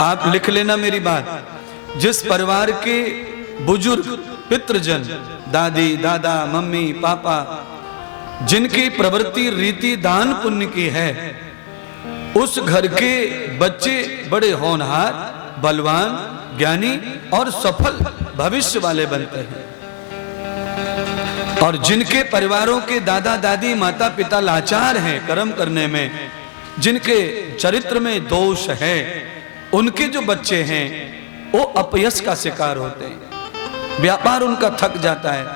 आप लिख लेना मेरी बात। जिस परिवार के बुजुर्ग पितृजन, दादी दादा मम्मी पापा, जिनकी प्रवृत्ति रीति दान पुण्य की है, उस घर के बच्चे बड़े होनहार, बलवान, ज्ञानी और सफल भविष्य वाले बनते हैं। और जिनके परिवारों के दादा दादी माता पिता लाचार हैं कर्म करने में, जिनके चरित्र में दोष है, उनके जो बच्चे हैं वो अपयश का शिकार होते हैं। व्यापार उनका थक जाता है,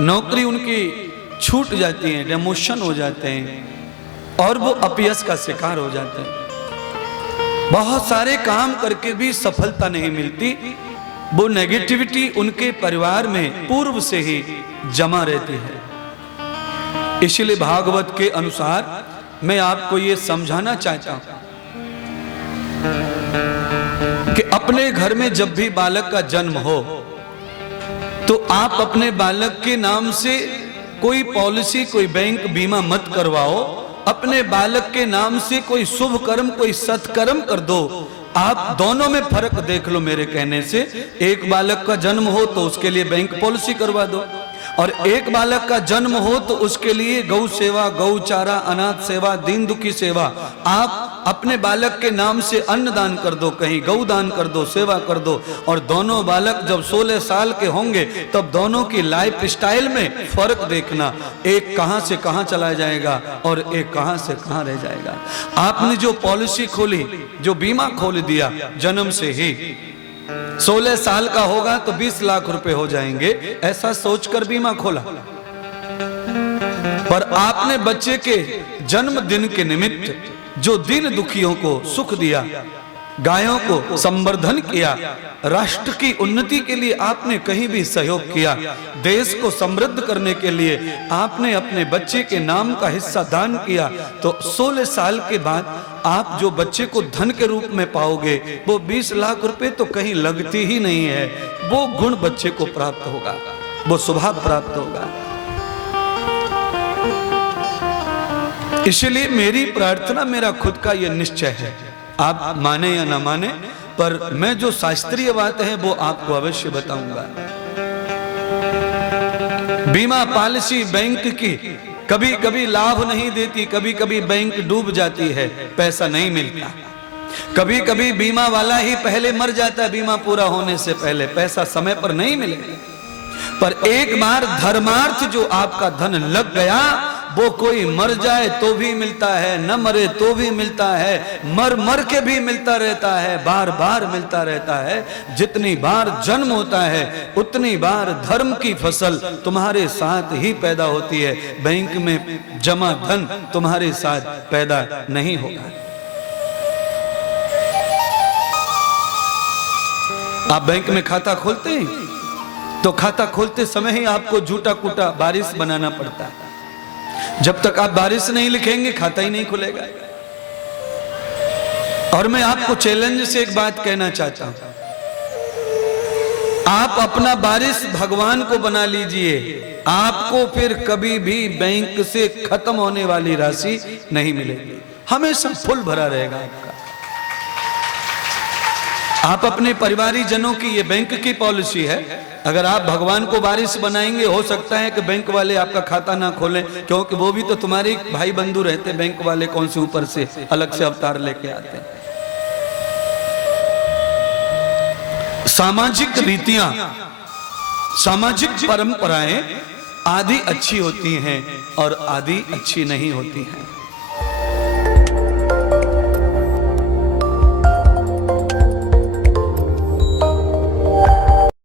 नौकरी उनकी छूट जाती है, डिमोशन हो जाते हैं और वो अपयश का शिकार हो जाते हैं। बहुत सारे काम करके भी सफलता नहीं मिलती। वो नेगेटिविटी उनके परिवार में पूर्व से ही जमा रहती है। इसलिए भागवत के अनुसार मैं आपको ये समझाना चाहता हूं कि अपने घर में जब भी बालक का जन्म हो तो आप अपने बालक के नाम से कोई पॉलिसी, कोई बैंक बीमा मत करवाओ। अपने बालक के नाम से कोई शुभ कर्म, कोई सत्कर्म कर दो। आप दोनों में फर्क देख लो मेरे कहने से। एक बालक का जन्म हो तो उसके लिए बैंक पॉलिसी करवा दो, और एक बालक का जन्म हो तो उसके लिए गौ सेवा, गौ चारा, अनाथ सेवा, दीन दुखी सेवा। आप अपने बालक के नाम से अन्न दान कर दो, कहीं गौ दान कर दो, सेवा कर दो। और दोनों बालक जब 16 साल के होंगे तब दोनों की लाइफ स्टाइल में फर्क देखना। एक कहां से कहां चला जाएगा और एक कहां से कहां रह जाएगा। आपने जो पॉलिसी खोली, जो बीमा खोल दिया जन्म से ही, 16 साल का होगा तो 20 लाख रुपए हो जाएंगे, ऐसा सोचकर बीमा खोला। पर आपने बच्चे के जन्मदिन के निमित्त जो दीन दुखियों को सुख दिया, गायों को संवर्धन किया, राष्ट्र की उन्नति के लिए आपने कहीं भी सहयोग किया, देश को समृद्ध करने के लिए आपने अपने बच्चे के नाम का हिस्सा दान किया, तो 16 साल के बाद आप जो बच्चे को धन के रूप में पाओगे वो 20 लाख रुपए तो कहीं लगती ही नहीं है। वो गुण बच्चे को प्राप्त होगा, वो स्वभाव प्राप्त होगा। इसलिए मेरी प्रार्थना, मेरा खुद का यह निश्चय है, आप माने या ना माने, पर मैं जो शास्त्रीय बात है वो आपको अवश्य बताऊंगा। बीमा पॉलिसी बैंक की कभी कभी लाभ नहीं देती, कभी कभी बैंक डूब जाती है, पैसा नहीं मिलता। कभी कभी बीमा वाला ही पहले मर जाता है, बीमा पूरा होने से पहले, पैसा समय पर नहीं मिलेगा। पर एक बार धर्मार्थ जो आपका धन लग गया, वो कोई मर जाए तो भी मिलता है, न मरे तो भी मिलता है, मर मर के भी मिलता रहता है, बार बार मिलता रहता है। जितनी बार जन्म होता है उतनी बार धर्म की फसल तुम्हारे साथ ही पैदा होती है। बैंक में जमा धन तुम्हारे साथ पैदा नहीं होगा। आप बैंक में खाता खोलते हैं तो खाता खोलते समय ही आपको झूठा कूटा बारिश बनाना पड़ता है। जब तक आप बारिश नहीं लिखेंगे खाता ही नहीं खुलेगा। और मैं आपको चैलेंज से एक बात कहना चाहता हूं, आप अपना बारिश भगवान को बना लीजिए, आपको फिर कभी भी बैंक से खत्म होने वाली राशि नहीं मिलेगी, हमेशा फुल भरा रहेगा आपका। आप अपने परिवारी जनों की, ये बैंक की पॉलिसी है, अगर आप भगवान को बारिश बनाएंगे, हो सकता है कि बैंक वाले आपका खाता ना खोलें, क्योंकि वो भी तो तुम्हारे भाई बंधु रहते। बैंक वाले कौन से ऊपर से अलग से अवतार लेके आते हैं। सामाजिक रीतियां, सामाजिक परंपराएं आधी अच्छी होती हैं और आधी अच्छी नहीं होती हैं।